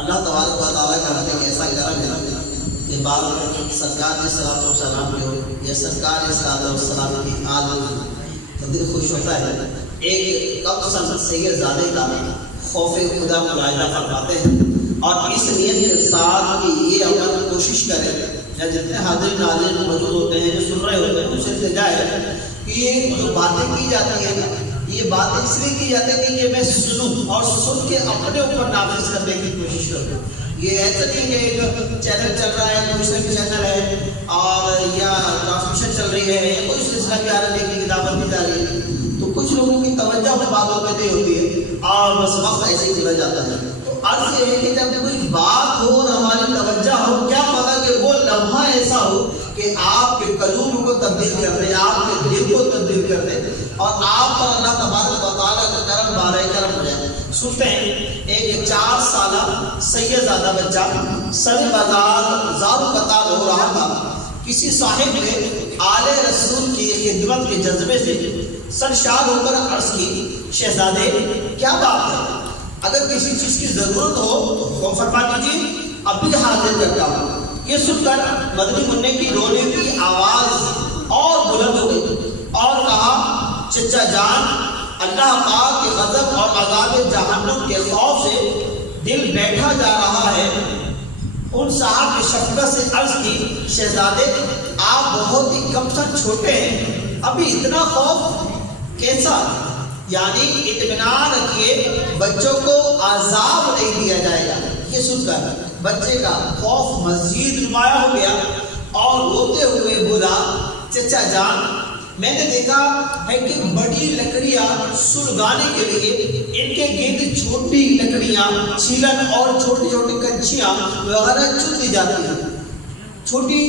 اللہ تبارک و تعالیٰ کا ہمیں ایسا کرم ہے کہ بعد سرکار صلاۃ والسلام جو یا سرکار صلاۃ والسلام کی آل تو دل خوش ہوتا ہے. ایک کم سن سید زادے کا خوف خدا ملاحظہ فرماتے ہیں اور اس نیت کے ساتھ کہ یہ عمل کوشش کرے یا جتنے حاضر ناظرین موجود ہوتے ہیں جو سن رہے ہوتے ہیں ان سے التجا ہے کہ یہ جو باتیں کی جاتی ہیں یہ باتیں اس لیے کی جاتی ہیں کہ میں سنوں اور سن کے اپنے اوپر نافذ کرنے کی کوشش کروں. یہ ایسا نہیں کہ ایک چینل چل رہا ہے کوئی سا بھی چینل ہے اور یا ٹرانسمیشن چل رہی ہے یا کوئی سلسلہ بھی آ رہا ہے کی کتابت بھی جا رہی ہے تو کچھ لوگوں کی توجہ میں باتوں پہ نہیں ہوتی ہے اور بس وقت ایسے ہی گزر جاتا ہے. تو عرض یہ ہے کہ جب کوئی بات ہو اور ہماری توجہ ہو کیا پتا کہ وہ لمحہ ایسا ہو کہ آپ کے قلوب کو تبدیل کر دیں آپ کے دل کو تبدیل کر دیں اور آپ پر اللہ تبارک و تعالیٰ کا کرم بارہ کرم ہو جائے. سنتے ہیں ایک 4 سالہ سید زادہ بچہ سر بازار زارو قطار ہو رہا تھا. کسی صاحب نے آل رسول کی خدمت کے جذبے سے سرشار ہو کر عرض کی شہزادے کیا بات ہے اگر کسی چیز کی ضرورت ہو تو فرما دیجیے ابھی حاضر کرتا ہوں. یہ سن کر مدنی منع کی رونے کی آواز اور بلند ہو گئی اور کہا چچا جان اللہ پاک کے غضب اور عذاب جہنم کے خوف سے دل بیٹھا جا رہا ہے. ان صاحب کی شفقت سے عرض کی شہزادے آپ بہت ہی کم سن چھوٹے ہیں ابھی اتنا خوف کیسا؟ یعنی اطمینان رکھیے بچوں کو عذاب نہیں دیا جائے گا. یہ سن کر بچے کا خوف مزید نمایاں ہو گیا اور روتے ہوئے بولا چچا جان میں نے دیکھا ہے کہ بڑی لکڑیاں سلگانے کے لیے ان کے گرد چھوٹی لکڑیاں چھیلن اور چھوٹی چھوٹی کنچیاں وغیرہ چن دی جاتی ہیں. چھوٹی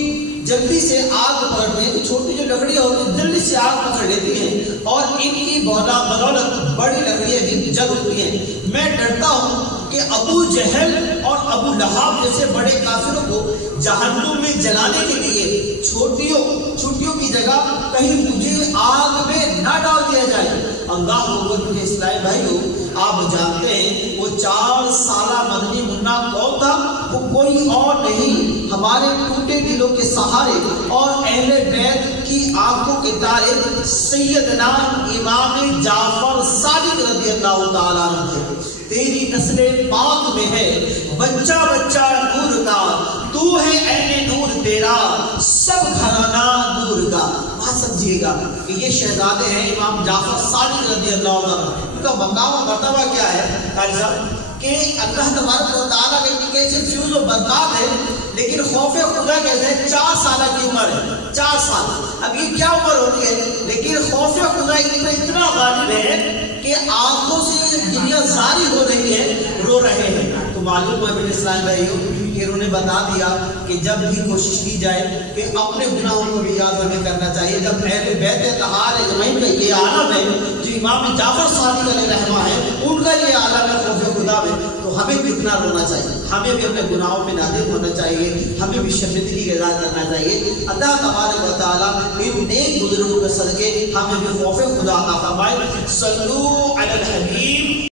جلدی سے آگ پکڑتے ہیں. چھوٹی جو لکڑیاں ہوتی ہیں جلدی سے آگ پکڑ لیتی ہیں اور ان کی بدولت بڑی لکڑیاں بھی جل اٹھتی ہیں. میں ڈرتا ہوں کہ ابو جہل اور ابو لہاب جیسے بڑے کافروں کو جہنم میں جلانے کے لیے چھوٹیوں کی جگہ کہیں مجھے آگ میں نہ ڈال دیا جائے. اللہ اکبر. اسلامی بھائیو آپ جانتے ہیں وہ 4 سالہ مدنی منا کون تھا؟ وہ کوئی اور نہیں ہمارے ٹوٹے دلوں کے سہارے اور اہل بیت کی آنکھوں کے تارے سیدنا امام جعفر صادق رضی اللہ تعالیٰ عنہ. تیری نسل پاک میں ہے بچہ بچہ نور کا تو ہے عین نور تیرا سب گھرانہ نور کا. بات سمجھیے گا کہ یہ شہزادے ہیں امام جعفر صادق رضی اللہ عنہ. ان کا مقام و مرتبہ کیا ہے قاری صاحب کہ اللہ تبارک و تعالیٰ کے کیسے فیوز و برکات ہے لیکن خوف خدا کیسے ہے. 4 سالہ کی عمر ہے 4 سال. اب یہ کیا عمر ہوتی ہے لیکن خوف خدا اتنا غالب ہے کہ آنکھوں سے دنیا زاری ہو رہی ہے رو رہے ہیں. تو معلوم ہے میرے اسلام بھائیوں کہ انہوں نے بتا دیا کہ جب بھی کوشش کی جائے کہ اپنے گناہوں کو بھی یاد ہمیں کرنا چاہیے. جب اہل بیت اطہار اجمعین کا یہ عالم ہے جو امام جعفر صادق علیہ رحمہ ہے ان کا یہ عالم ہے خوف خدا میں تو ہمیں بھی کتنا رونا چاہیے. ہمیں بھی اپنے گناہوں میں نادم ہونا چاہیے. ہمیں بھی شرمندگی کا اظہار کرنا چاہیے. اللہ تبارک و تعالیٰ ان نیک بزرگوں کے صدقے ہمیں بھی خوف خدا عطا فرمائے. صلو علی الحبیب.